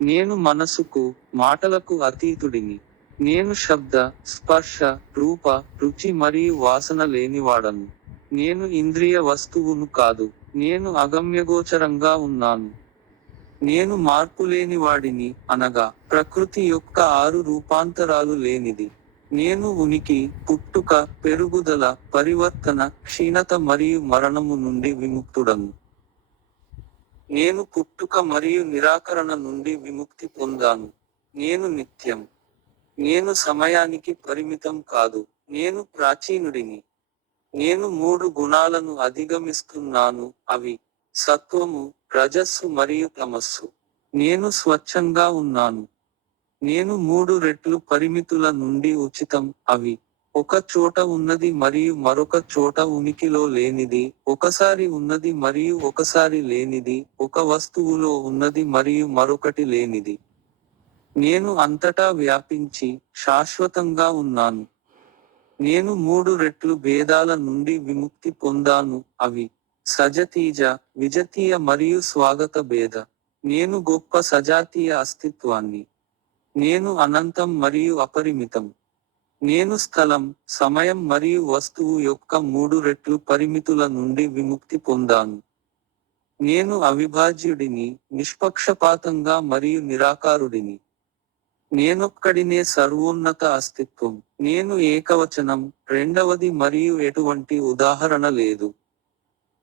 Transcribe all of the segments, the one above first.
నేను మనసుకు, మాటలకు అతీతుడిని. నేను శబ్ద, స్పర్శ, రూప, రుచి మరియు వాసన లేనివాడను. నేను ఇంద్రియ వస్తువును కాదు. నేను అగమ్యగోచరంగా ఉన్నాను. నేను మార్పులేనివాడిని, అనగా ప్రకృతి యొక్క 6 రూపాంతరాలు లేనిది. నేను ఉనికి, పుట్టుక, పెరుగుదల, పరివర్తన, క్షీణత మరియు మరణము నుండి విముక్తుడను. నేను పుట్టుక మరియు నిరాకరణ నుండి విముక్తి పొందాను. నేను నిత్యం. నేను సమయానికి పరిమితం కాదు. నేను ప్రాచీనుడిని. నేను 3 గుణాలను అధిగమిస్తున్నాను, అవి సత్వము, రజస్సు మరియు తమస్సు. నేను స్వచ్ఛంగా ఉన్నాను. నేను 3 రెట్లు పరిమితుల నుండి ఉచితం, అవి ఒక చోట ఉన్నది మరియు మరొక చోట ఉనికిలో లేనిది, ఒకసారి ఉన్నది మరియు ఒకసారి లేనిది, ఒక వస్తువులో ఉన్నది మరియు మరొకటి లేనిది. నేను అంతటా వ్యాపించి, శాశ్వతంగా ఉన్నాను. నేను 3 రెట్లు భేదాల నుండి విముక్తి పొందాను, అవి సజాతీయ, విజాతీయ మరియు స్వాగత భేద. నేను గొప్ప సజాతీయ అస్తిత్వాన్ని. నేను అనంతం మరియు అపరిమితం. నేను స్థలం, సమయం మరియు వస్తువు యొక్క 3 రెట్లు పరిమితుల నుండి విముక్తి పొందాను. నేను అవిభాజ్యుడిని, నిష్పక్షపాతంగా మరియు నిరాకారుడిని. నేనొక్కడినే సర్వోన్నత అస్తిత్వం. నేను ఏకవచనం, రెండవది మరియు ఎటువంటి ఉదాహరణ లేదు.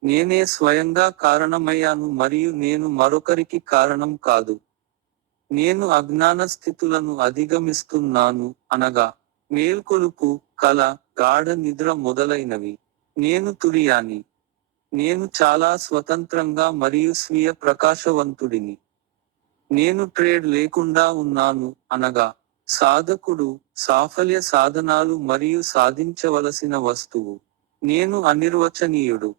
నేనే స్వయంగా కారణమయ్యాను మరియు నేను మరొకరికి కారణం కాదు. నేను అజ్ఞాన స్థితులను అధిగమిస్తున్నాను, అనగా మేల్కొలుపు, కల, గాఢ నిద్ర మొదలైనవి. నేను తురియాని. నేను చాలా స్వతంత్రంగా మరియు స్వీయ ప్రకాశవంతుడిని. నేను ట్రేడ్ లేకుండా ఉన్నాను, అనగా సాధకుడు, సాఫల్య సాధనాలు మరియు సాధించవలసిన వస్తువు. నేను అనిర్వచనీయుడు.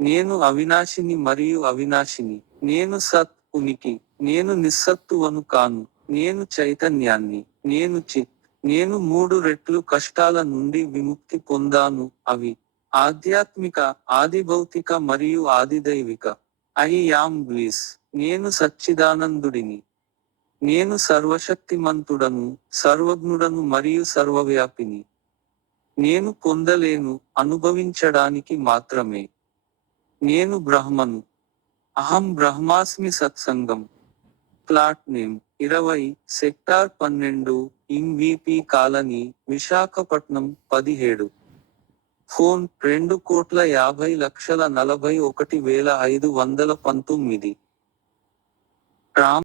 నేను అవినాశిని మరియు అవినాశిని. నేను సత్, ఉనికి. నేను నిస్సత్తువను కాను. నేను చైతన్యాన్ని. నేను చిత్. నేను 3 రెట్లు కష్టాల నుండి విముక్తి పొందాను, అవి ఆధ్యాత్మిక, ఆదిభౌతిక మరియు ఆదిదైవిక. I am bliss. నేను సచ్చిదానందుడిని. నేను సర్వశక్తిమంతుడను, సర్వజ్ఞుడను మరియు సర్వవ్యాపిని. నేను పొందలేను, అనుభవించడానికి మాత్రమే. నేను బ్రహ్మను. అహం బ్రహ్మాస్మి సత్సంగం. Plot name 20, sector 12, MVP colony, Visakhapatnam, 17. Phone 2,50,41,519. Ram